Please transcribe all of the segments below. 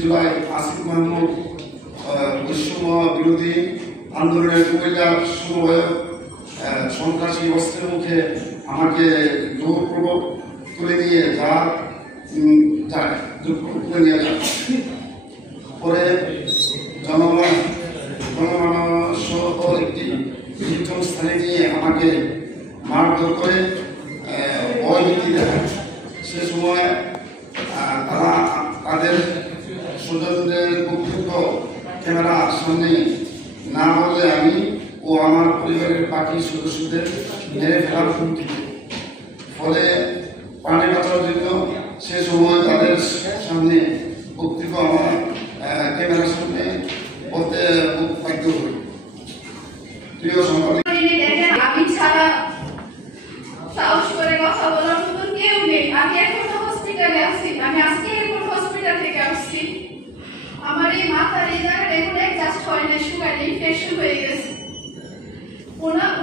জুলাই আসিফ মাহমুদ বৈষম্য বিরোধী আন্দোলনের কুমিল্লা সমন্বয়ক সন্ত্রাসী অস্ত্রের মুখে আমাকে জোরপূর্বক তুলে নিয়ে তুলে নিয়ে যায়। পরে জনমানস একটি নির্জন স্থানে নিয়ে আমাকে মারধর করে ভয়ভীতি দেখায়। সে সময় তারা তাদের স্বজনদের বক্তব্য ক্যামেরার সামনে না বলে আমি ও আমার পরিবারের বাকি সদস্যদের মেরে ফেলার হুমকি দেয়। ফলে প্রাণে বাঁচার জন্য সে সময় তাদের সামনে বক্তব্য আমার ক্যামেরার সামনে বলতে বাধ্য হই। প্রিয় সাংবাদিক, আমি ছাড়া সাহস করে কথা বলার মতো কেউ নেই। আমি এখন হসপিটালে আছি, আমি আজকে এখন হসপিটাল থেকে আসছি। আমার এই মাথার এই জায়গাটা এখন অ্যাডজাস্ট হয় না, সুগার ইনফেকশন হয়ে গেছে।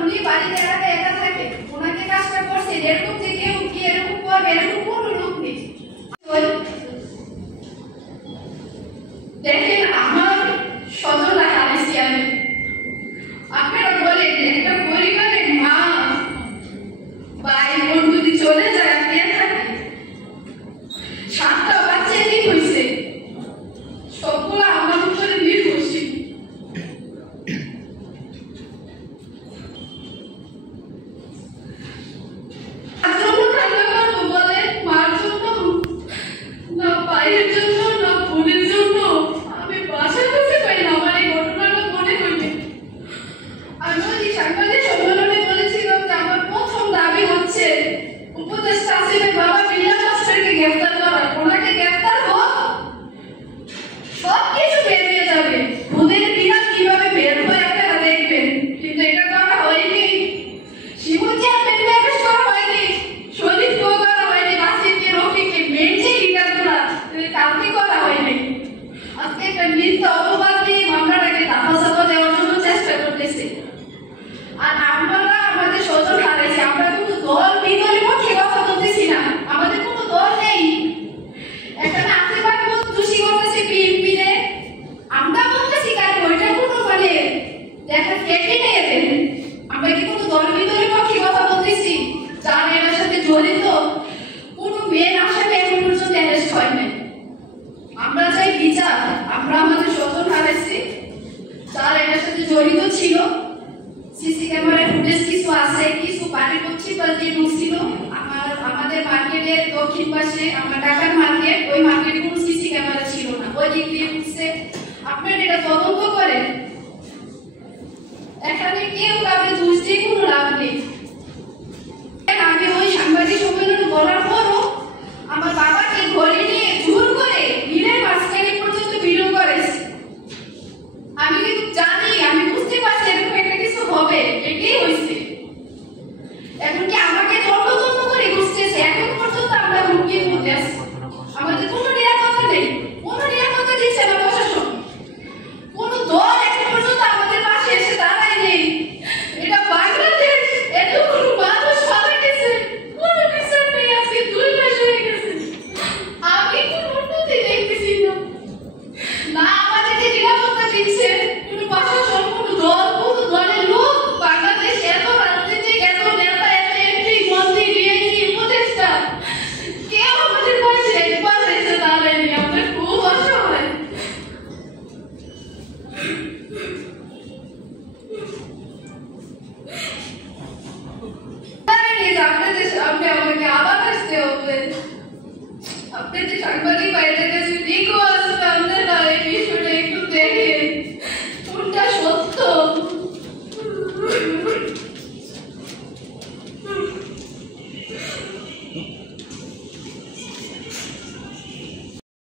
উনি বাড়িতে একা থাকে, ওনাকে কাজটা করছে, এরকম যে কেউ কি এরকম করবে এরকম কোনো লোক নেই। দেখেন আমার স্বজনরা হারাইছি আমি। আপনারা বলেন একটা পরিবারের মা ভাই বোন যদি চলে যায় কে থাকে? 7টা বাচ্চা কি হয়েছে, সবগুলো আমার উপরে নির্ভরশীল। আমরা চাই বিচার। আমরা আমাদের স্বজন হারাইছি যারা এটার সাথে জড়িত ছিল। সিসি ক্যামেরার ফুটেজ কিছু আছে, কিছু বাড়ির পশ্চিম পাশে ঢুকছিল। আমাদের মার্কেটের দক্ষিণ পাশে, আমরা ঢাকার মার্কেট, ওই মার্কেটে কোনো সিসি ক্যামেরা ছিল না, ওই দিক দিয়ে ঢুকছে। আপনারা এটা তদন্ত করেন, এখানে কেউ কাউকে দোষ দিয়ে কোনো লাভ নেই। আমি ওই সাংবাদিক সম্মেলনে